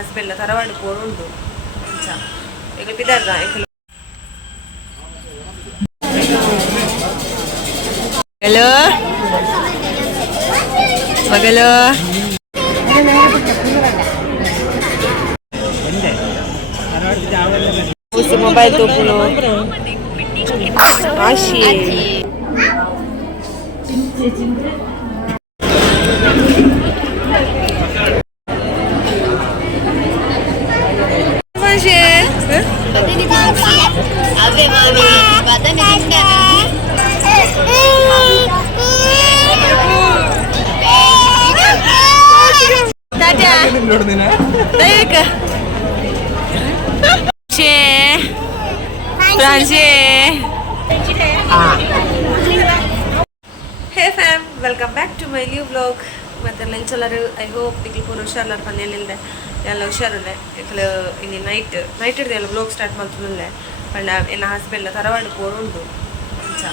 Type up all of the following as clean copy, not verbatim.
husband ತರವಾಡು ಪೋರುಂಡು ಅಂಚ ಈಗ ಬಿದರ್ದ hello ಮಗಲು ಉಸಿ ಮೊಬೈಲ್ ತೂಪುನು ಆಶಿ Hey fam, welcome back to my new vlog. I hope you will share your opinion. Yalla husharalle ekle inni night idella vlog start maltunulle panda enna husband la taravadu porundu ancha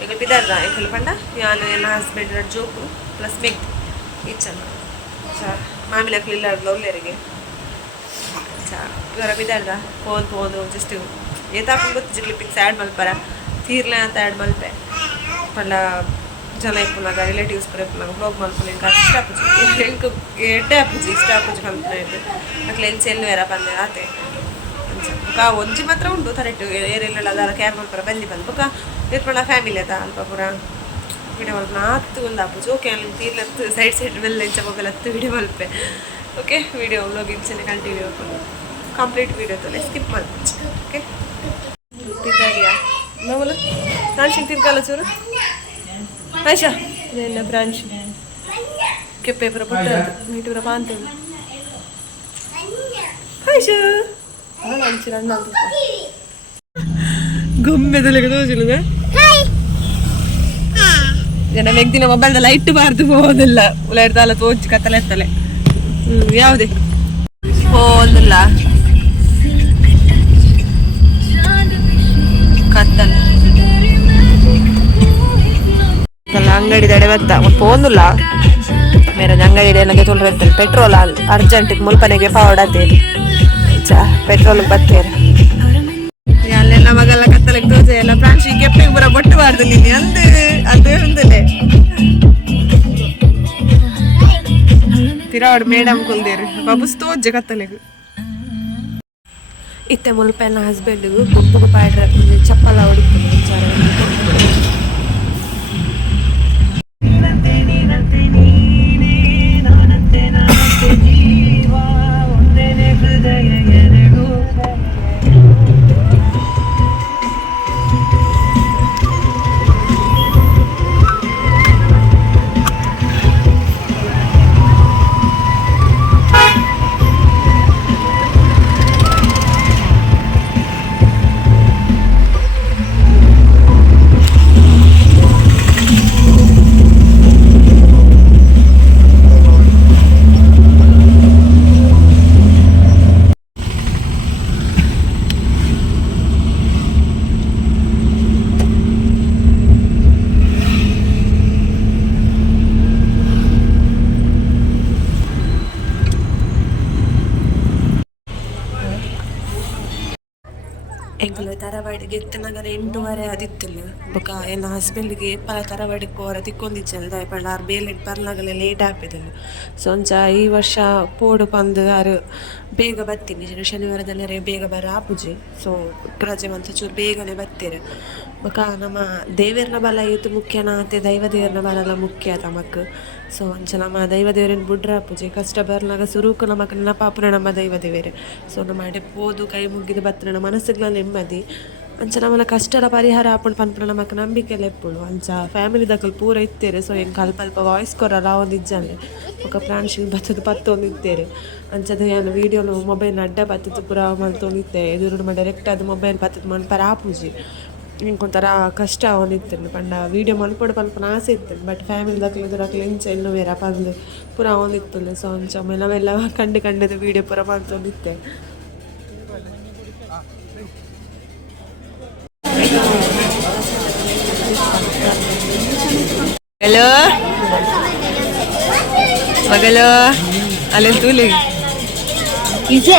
ekle bidarda ekle panda yanu enna husband ra joke plus make ichana cha mamila ekle illa vlog lerige cha gara bidarda phone just eta kungut jikli pics add malpara tirla anta add malpe panda ಜನ ಇಪ್ಪುನಾಗ relatives ಬರಪ್ಪನಾಗ blog ಮಾಡ್ಕೊಂಡು ఇంకా ಇಷ್ಟ ಆಪುಜಿ ಎಂಕು ಎಡ್ಡೆ ಆಪುಜಿ ಇಷ್ಟ ಆಪುಜಿ complaint ಅಕ್ಲೆ ಎಂಚ ಎಲ್ಲಿ ಬೇರೆ ಬಂದೆ ಆತೆ ಬುಕ್ಕ ಒಂಜಿ ಮಾತ್ರ ಉಂಡು ತರೆಟ್ಟು ಏರೆಲ್ಲ ಅದರ ಕ್ಯಾಬ್ ಮಾಡ್ತಾರೆ ಬಂದು ಬುಕ್ಕ ಇರ್ಪಣ ಫ್ಯಾಮಿಲಿ ಅದ ಅಲ್ಪ ಪೂರ ವಿಡಿಯೋ ಮಲ್ಪನ ಹತ್ತು ಒಂದು ಆಪುಜಿ ಓಕೆ ಅಲ್ಲಿ ತೀರ್ಲತ್ತು ಸೈಡ್ ಮೇಲೆ ಎಂಚ ಮೊಬೈಲ್ ಹತ್ತು ವಿಡಿಯೋ ಮಲ್ಪೆ ಓಕೆ ವಿಡಿಯೋ ವ್ಲಾಗ್ ಇಂಚನೆ ಕಂಟಿನ್ಯೂ ಮಾಡ್ಕೊಂಡು ಕಂಪ್ಲೀಟ್ ವಿಡಿಯೋ ತೊಲೆ ಸ್ಕಿಪ್ ಮಾಡ್ಬೋದು ಓಕೆ ತಿದ್ದಾಗಿಯಾ ನೋವಲ್ಲ ನಾನು ತಿನ್ಕಲ್ಲ ಚೂರು ಆಯ್ಷಾ ಇದೆಲ್ಲ ಬ್ರಾಂಚ್ ಕೆಪ್ಪೆ ಪುರ ಪುಟ್ಟ ನೀಟು ಪುರ ಪಾಂತೇಳು ಆಯ್ಷಾ ಅಂಚಿನ ಅನ್ನ ಗೊಮ್ಮೆದಲ್ಲಿಗೆ ತೋಚಿಲ್ಲದೆ ಜನ ವ್ಯಕ್ತಿನ ಮೊಬೈಲ್ದ ಲೈಟ್ ಬಾರ್ದು ಹೋಗೋದಿಲ್ಲ ಲೈಟ್ ತಾಲ ತೋಚಿ ಕತ್ತಲೆ ಎತ್ತಲೆ ಯಾವುದೇ ಹೋದಿಲ್ಲ ಕತ್ತಲೆ ಅಂಗಡಿ ದಡೆ ಬತ್ತ ಪೋಂದುಲ್ಲ ಮೇರೆ ಅಂಗಡಿ ನನಗೆ ತೊಳ್ರೆ ಪೆಟ್ರೋಲ್ ಅರ್ಜೆಂಟ್ ಮುಲ್ಪನೆಗೆ ಪಾವಡತೆ ಪೆಟ್ರೋಲ್ ಬತ್ತೇರೆ ಅಲ್ಲೆಲ್ಲ ಮಗಲ್ಲ ಕತ್ತಲೆಗೆ ತೋಜೆ ಎಲ್ಲ ಪ್ರಾಂಶಿ ಕೆಪ್ಪೆಗೆ ಬರ ಬಟ್ಟುಬಾರ್ದು ನೀನು ಅದು ಅಂದಲೆ ತಿರಾವಡು ಮೇಡಮ್ ಕುಲ್ದೇರಿ ಬಾಬುಸ್ ತೋಜೆ ಕತ್ತಲೆಗೆ ಇತ್ತೆ ಮುಲ್ಪೆನ ಹಸ್ಬೆಂಡ್ಗೂ ಗುಂಪುಗು ಪಾಡ್ರೆ ಚಪ್ಪಲ ಹೊಡಿತೀನಿ ಎಂಕುಲು ತರವಾಡಿಗೆ ಎತ್ತನಗರ 8:30 ಆದಿತ್ತಿಲ್ಲ ಬೊಕ ಎನ್ನ ಹಸ್ಬೆಂಡ್ಗೆ ಪಲ ತರವಾಡಿಗೆ ಪೋರ ತಿಕ್ಕೊಂದಿಚ್ಚಲ್ಲ ದಾಯಪಂಡ ಆರು ಬೇಲೆಟ್ ಬರ್ಲಾಗಲೇ ಲೇಟ್ ಆಪಿದಲ್ಲ ಸೊ ಒಂಚ ಈ ವರ್ಷ ಪೋಡು ಪಂದು ಆರು ಬೇಗ ಬತ್ತೀನಿ ಶನಿವಾರದಲ್ಲಿ ಬೇಗ ಬರ ಆಪುಜಿ ಸೊ ರಜೆ ಮಂತ ಚೂರು ಬೇಗನೆ ಬತ್ತೀರ ಬೊಕ ನಮ್ಮ ದೇವೇರ್ನ ಬಲ ಇತ್ತು ಮುಖ್ಯನ ಆತೆ ದೈವ ದೇವರನ ಬಲ ಮುಖ್ಯ ತಮಕ್ ಸೊ ಅಂಚ ನಮ್ಮ ದೈವ ದೇವರನ್ನ ಬುಡ್ರ ಆಪುಜಿ ಕಷ್ಟ ಬರ್ಲಾಗ ಸುರೂಕು ನಮಕ್ ನೆನಪಾಪುನ ನಮ್ಮ ದೈವ ದೇವೇರೆ ಸೊ ನಮ್ಮ ಅಡೆ ಪೋದು ಕೈ ಮುಗಿದು ಬತ್ತನ ಮನಸ್ಸುಗಳ ನೆಮ್ಮದಿ ಅಂಚ ನಮ್ಮನ ಕಷ್ಟದ ಪರಿಹಾರ ಆಪುಂಡು ಪನ್ಪುನ ನಮಕ್ ನಂಬಿಕೆ ಲೆಪ್ಪುಡು ಅಂಚ ಫ್ಯಾಮಿಲಿ ದಕ್ಕಲ್ ಪೂರ ಇತ್ತೇರೆ ಸೊ ಹೆಂಗೆ ಅಲ್ಪ ವಾಯ್ಸ್ ಕೊರಲ್ಲ ಒಂದು ಇಜ್ಜಲ್ಲೆ ఒక ಪ್ರಾಣಿಶಿಲ್ ಬತ್ತದ ಪತ್ತೊಂದಿತ್ತೇರೆ ಅಂಚದ ಏನು ವೀಡಿಯೋನು ಮೊಬೈಲ್ ಅಡ್ಡ ಬತ್ತದ ಪೂರ ಮಲ್ತೊಂದಿತ್ತೆ ಎದುರು ನಮ್ಮ ಡೈರೆಕ್ಟ್ ಅದು ಮೊಬೈಲ್ ಬತ್ತದ ಮನ್ಪರ ಆಪುಜಿ ఇంకొంతర కష్ట ಅವನಿತ್ತೇನೆ ಪಂಡ ವೀಡಿಯೋ ಮಲ್ಪಡು ಪನ್ಪನ ಆಸೆ ಇತ್ತೇನೆ ಬಟ್ ಫ್ಯಾಮಿಲಿ ದಕ್ಲಿದ್ರೆ ಇಂಚ ಇನ್ನೂ ಬೇರೆ ಪಂದು ಪೂರ ಅವನಿತ್ತಲ್ಲ ಸೊ ಅಂಚ ನಾವೆಲ್ಲ ಕಂಡು ವೀಡಿಯೋ ಪೂರ ಮಾಡ್ತೊಂದಿತ್ತೆ ಹಲೋ ಮಗಳು ಅಲ್ಲಿ ತೂಲಿ ಇದೆ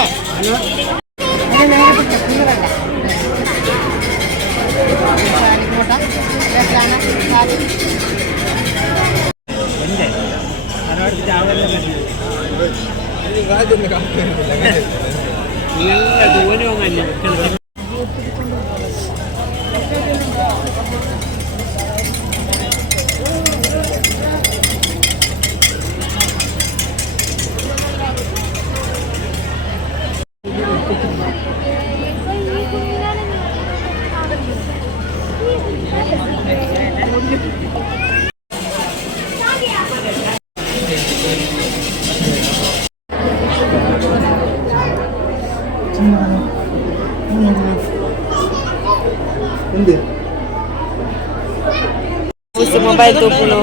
ಮೊಬೈಲ್ ತೋಪುನು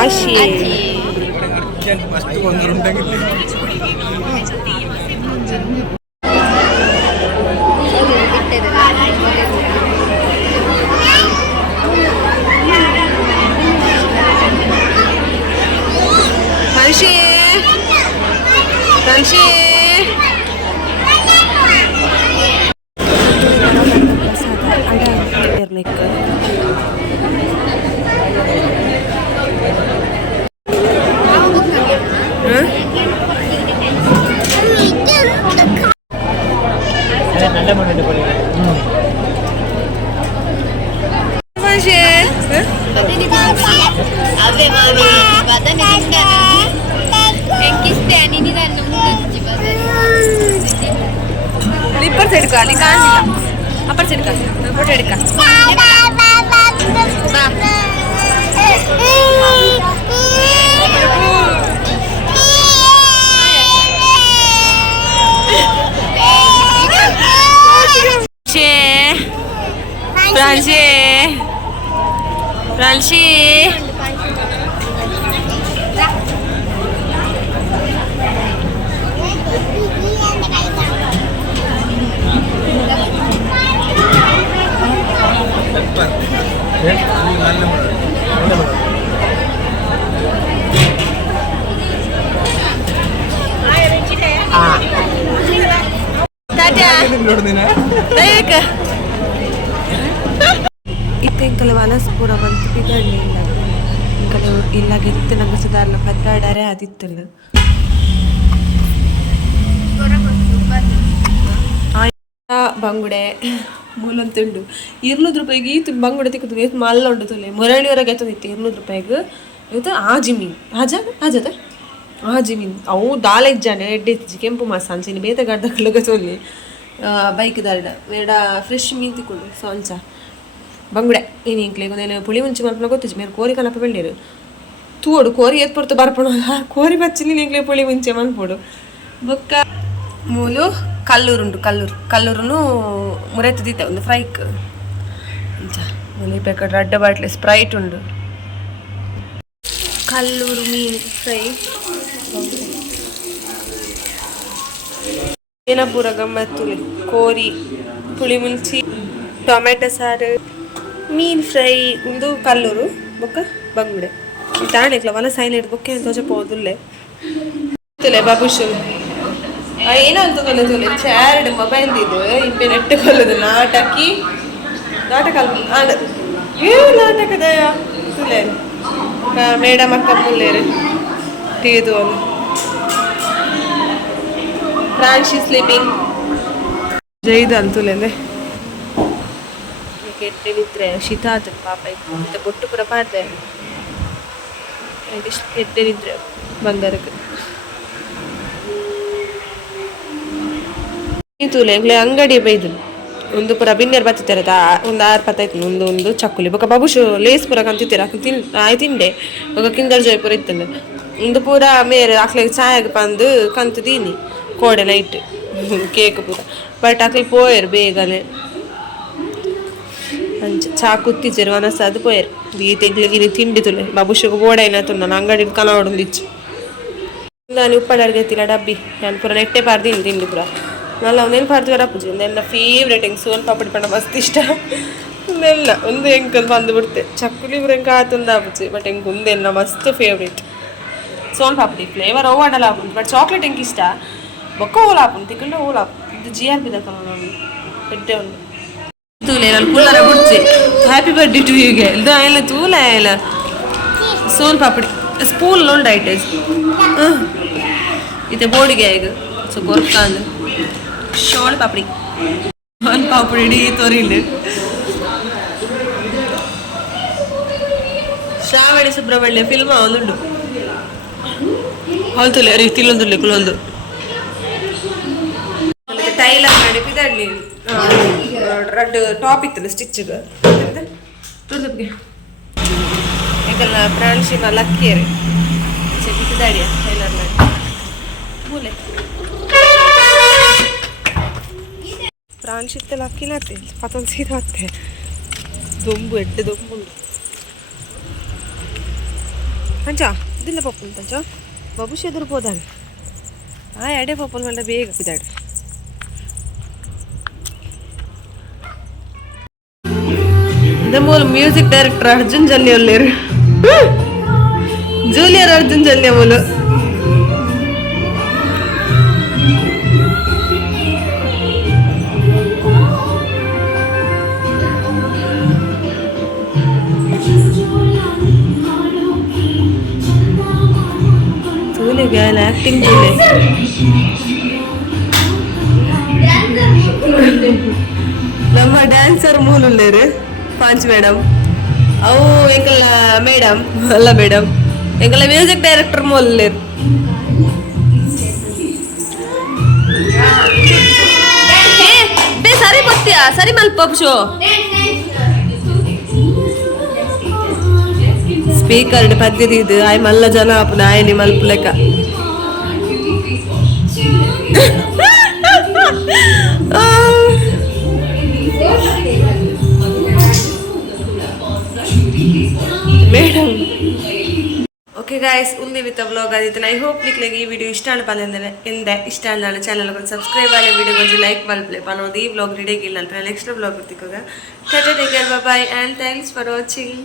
ಆಶಿ ಮನುಷ್ಯ ഇപ്പുറത്ത് എടുക്കാം അല്ലെങ്കിൽ കാണില്ല അപ്പുറത്ത് എടുക്കാം ഫോട്ടോ എടുക്കാം ഫ്രാൻസി ഫ്രാൻസി ఇంకలు వలసపూర మంతు బిగండి ఇంకలు ఇలాగిత్తు ನಂಗೆ ಸುಧಾರಲ ಪದ್ದಾಡರೆ ಆದಿತ್ತಲು ಬಂಗುಡೆ ಮೂಲಂತುಂಡು 200 ರೂಪಾಯಿಗೆ ಈತು ಬಂಗುಡೆ ತಿಕ್ಕುತ್ತದೆ ಏತು ಮಲ್ಲ ಉಂಡು ತುಲೆ ಮುರಳಿವರೆಗೆ ಎತ್ತದಿತ್ತು 200 ರೂಪಾಯಿಗೆ ಇವತ್ತು ಆಜಿ ಮೀನು ಆಜದ ಆಜಿ ಮೀನು ಅವು ದಾಲ ಇಜ್ಜಾನೆ ಎಡ್ಡೆತ್ತಿ ಕೆಂಪು ಮಾಸ ಅಂಚಿನ ಬೇತ ಗಡ್ಡಕ್ಲಗ ತೊಲ್ಲಿ ಬೈಕ್ ದಾರ್ಡ ಬೇಡ ಫ್ರೆಶ್ ಮೀನು ತಿಕ್ಕೊಂಡು ಸೊಂಚ ಬಂಗುಡೆ ಏನು ಇಂಕ್ಲಿಗೆ ಒಂದೇನು ಪುಳಿ ಮುಂಚೆ ಮಲ್ಪನ ಗೊತ್ತಿಜ್ಜಿ ಮೇರೆ ಕೋರಿ ಕಲಪ ಬೆಳ್ಳಿರು ತೂಡು ಕೋರಿ ಎತ್ ಪೊರ್ತು ಬರ್ಪಣ ಕೋರಿ ಬಚ್ಚಿಲಿ ಇಂಕ್ಲೆ ಪುಳಿ ಮುಂಚೆ ಮನ್ಪೋಡು ಬೊಕ್ಕ ಮೂಲು ಕಲ್ಲೂರುಂಡು ಕಲ್ಲೂರುನು ಮುರೆತ್ತದಿತ್ತೆ ಒಂದು ಫ್ರೈಕ್ ಬೇಕಾದ್ರೆ ಅಡ್ಡ ಬಾಟ್ಲೆ ಸ್ಪ್ರೈಟ್ ಉಂಡು ಕಲ್ಲೂರು ಮೀನು ಫ್ರೈ ಏನ ಪೂರ ಗಮ್ಮತ್ತು ಕೋರಿ ಪುಳಿ ಮುಂಚಿ ಟೊಮೆಟೊ ಸಾರು ಮೀನು ಫ್ರೈ ಒಂದು ಕಲ್ಲೂರು ಬೊಕ್ಕ ಬಂಗುಡೆ ತಾಣೆಕ್ಲ ವಲ ಸೈನ್ ಹಿಡಿದು ಬೊಕ್ಕೆ ತೋಜ ಪೋದುಲ್ಲೆ ಬಾಬುಶು ಏನೋ ಅಂತ ತೊಲೆ ಚಾರ್ಡ್ ಮೊಬೈಲ್ ಇದು ಇಂಪೆ ನೆಟ್ಟು ಕೊಲ್ಲದು ನಾಟಕ ನಾಟಕದ ತುಲೆ ಮೇಡಮ್ ಅಕ್ಕ ಪುಲ್ಲೇರು ತೀದು ಫ್ರಾನ್ಸಿ ಸ್ಲೀಪಿಂಗ್ ಜೈದ ಅಂತುಲೇನೆ ಕೆಟ್ಟೆ ನಿದ್ರೆ ಶೀತ ಆತ ಪಾಪ ಇತ್ತು ಬೊಟ್ಟು ಪುರ ಪಾಡ್ದೆ ಕೆಟ್ಟೆ ನಿದ್ರೆ ಬಂಗಾರಕ್ಕೆ ತುಲೆ ಅಂಗಡಿ ಬೈದು ಒಂದು ಪುರ ಬಿನ್ನೆರ್ ಬತ್ತಿತ್ತಾರೆ ಒಂದು 6-10 ಒಂದು ಚಕ್ಕುಲಿ ಬೊಕ್ಕ ಬಾಬುಶು ಲೇಸ್ ಪುರ ಕಂತಿತ್ತೀರ ತಿಂಡೆ ಬೊಕ್ಕ ಕಿಂಡರ್ ಜಾಯ್ ಪುರ ಇತ್ತಲ್ಲ ಒಂದು ಪೂರ ಮೇರೆ ಅಕ್ಲಿಗೆ ಚಾಯಾಗ ಬಂದು ಕಂತು ದೀನಿ ಕೋಡೆ ನೈಟ್ ಕೇಕ್ ಪೂರ ಬಟ್ ಅಕ್ಲಿ ಪೋಯರು ಬೇಗನೆ ಚಾ ಕುತ್ತಿಚ್ಚರು ಮನಸ್ಸು ಅದು ಪೋಯರು ಈ ತೆಗ್ಲಿಗೆ ತಿಂಡಿ ತುಲೆ ಬಾಬುಶುಗ ಬೋಡ ಏನಾಯ್ತು ನಾನು ಅಂಗಡಿ ಕನೋಡೊಂದಿಚ್ಚು ನಾನು ಉಪ್ಪಡ ಅಡ್ಗೆತ್ತಿಲ್ಲ ಡಬ್ಬಿ ನಾನು ಪೂರ ನೆಟ್ಟೆ ಪಾರ್ದಿನಿ ತಿಂಡಿ ಪೂರ ನಲ್ಲ ಒಂದೇನು ಪಾರ್ತಿವರ ಪೂಜೆ ಒಂದೆಲ್ಲ ಫೇವ್ರೇಟ್ ಹೆಂಗೆ ಸೋಲ್ ಪಾಪಡಿ ಪಂಡ ಮಸ್ತ್ ಇಷ್ಟ ಒಂದೆಲ್ಲ ಒಂದು ಹೆಂಗೆ ಬಂದು ಬಿಡ್ತೆ ಚಕ್ಕುಲಿ ಪೂರ ಹೆಂಗೆ ಆತಂದ ಆಪುಜಿ ಬಟ್ ಹೆಂಗೆ ಒಂದೆಲ್ಲ ಮಸ್ತ್ ಫೇವ್ರೇಟ್ ಸೋನ್ ಪಾಪಡಿ ಫ್ಲೇವರ್ ಓವಾಡಲ್ಲ ಹಾಕೊಂಡು ಬಟ್ ಚಾಕ್ಲೇಟ್ ಹೆಂಗೆ ಇಷ್ಟ ಬೊಕ್ಕ ಓಲ್ ಹಾಕೊಂಡು ತಿಕ್ಕೊಂಡು ಓಲ್ ಹಾಕು ಇದು GRP ದಕ್ಕ ನೋಡಿ ಪೆಟ್ಟೆ ಉಂಟು ತೂಲೆ ನಾನು ಕುಲ್ಲರ ಬಿಡ್ತಿ ಹ್ಯಾಪಿ ಬರ್ಡೇ ಟು ಯುಗೆ ಇದು ಆಯ್ಲ ತೂಲ ಆಯ್ಲ ಸೋನ್ ಪಾಪಡಿ ಸ್ಪೂನ್ ಉಂಡು ಐಟೇಸ್ ಇತ್ತೆ ಬೋಡಿಗೆ ಈಗ ಸೊ ಕೊರ್ಕಾಂದು ಸೋನ್ ಪಾಪಡಿ ಸೋನ್ ಪಾಪಡಿ ಇಡೀ ತೋರಿಂಡು ಶ್ರಾವಣಿ ಸುಬ್ರಹ್ಮಣ್ಯ ಫಿಲ್ಮ್ ಒಂದುಂಡು ಹೊಲ್ತುಲೆ ರೀತಿಲೊಂದುಲ್ಲೆ ಕುಲೊಂದು ಟೈಲರ್ ಮಾಡಿ ಪಿದಾಡ್ಲಿ ರೆಡ್ ಟಾಪ್ ಇತ್ತಲ್ಲ ಸ್ಟಿಚ್ಗೆ ಈಗೆಲ್ಲ ಪ್ರಾಣಿಶಿಮ ಲಕ್ಕಿಯರಿ ಪಿದಾಡಿಯ ಟೈಲರ್ ಮಾಡಿ ಮೂಲೆ ಪ್ರಾಣಿಶಿತ್ತೆ ಲಕ್ಕಿನತ್ತೆ ಪತ್ತೊಂದು ಸೀದ ಹತ್ತೆ ದೊಂಬು ಎಡ್ಡೆ ದೊಂಬು ಉಂಟು ಪಂಚ ಇದಿಲ್ಲ ಪಪ್ಪನ್ ಪಂಚ ಬಬುಷ್ ಎದುರ್ಬೋದಾನೆ ಎಡೆ ಪಪ್ಪನ್ ಮಂಡ ಬೇಗ ಪಿದಾಡು ಮ್ಯೂಸಿಕ್ ಡೈರೆಕ್ಟರ್ ಅರ್ಜುನ್ ಜಲ್ಯ ಒಲ್ಲೇರು ಜೂನಿಯರ್ ಅರ್ಜುನ್ ಜಲ್ಯ ಮೂಲು ಆಕ್ಟಿಂಗ್ ನಮ್ಮ ಡ್ಯಾನ್ಸರ್ ಮೂಲರು ಪಾಂಚ್ ಮೇಡಮ್ ಅವು ಎಂಕಲ್ಲ ಮೇಡಮ್ ಅಲ್ಲ ಮೇಡಮ್ ಎಂಕಲ್ಲ ಮ್ಯೂಸಿಕ್ ಡೈರೆಕ್ಟರ್ ಮೂಲರು ಸರಿ ಬರ್ತೀಯಾ ಸರಿ ಮಲ್ಪ ಶೋ ಸ್ಪೀಕರ್ ಪದ್ಯದ ಇದು ಆಯ್ ಮಲ್ಲ ಜನ ಅಪ್ಪನ ಆಯ್ನಿ ಮಲ್ಪ ಲೆಕ್ಕ ಮೇಡಮ್ ಓಕೆ ಗಾಯ್ಸ್ ಉಂದಿ ವಿತ್ ವ್ಲಾಗ್ ಆದಿತ್ತು ಐ ಹೋಪ್ ನಿಕ್ಲೆಗೆ ಈ ವಿಡಿಯೋ ಇಷ್ಟ ಅನ್ಪಂದ್ರೆ ಎಂದೆ ಇಷ್ಟ ಅಂದಾಳೆ ಚಾನಲ್ ಒಂದು ಸಬ್ಸ್ಕ್ರೈಬ್ ಆಗಿ ವಿಡಿಯೋ ಕೊಂಚ ಲೈಕ್ ಮಲ್ಪಲೆ ಅನ್ನೋದು ಈ ವ್ಲಾಗ್ ರೆಡಿಯಾಗಿಲ್ಲ ಅಂತ ನೆಕ್ಸ್ಟ್ ವ್ಲಾಗ್ ಬರ್ತಿಕ್ಕೋಗ tata take care bye and thanks for watching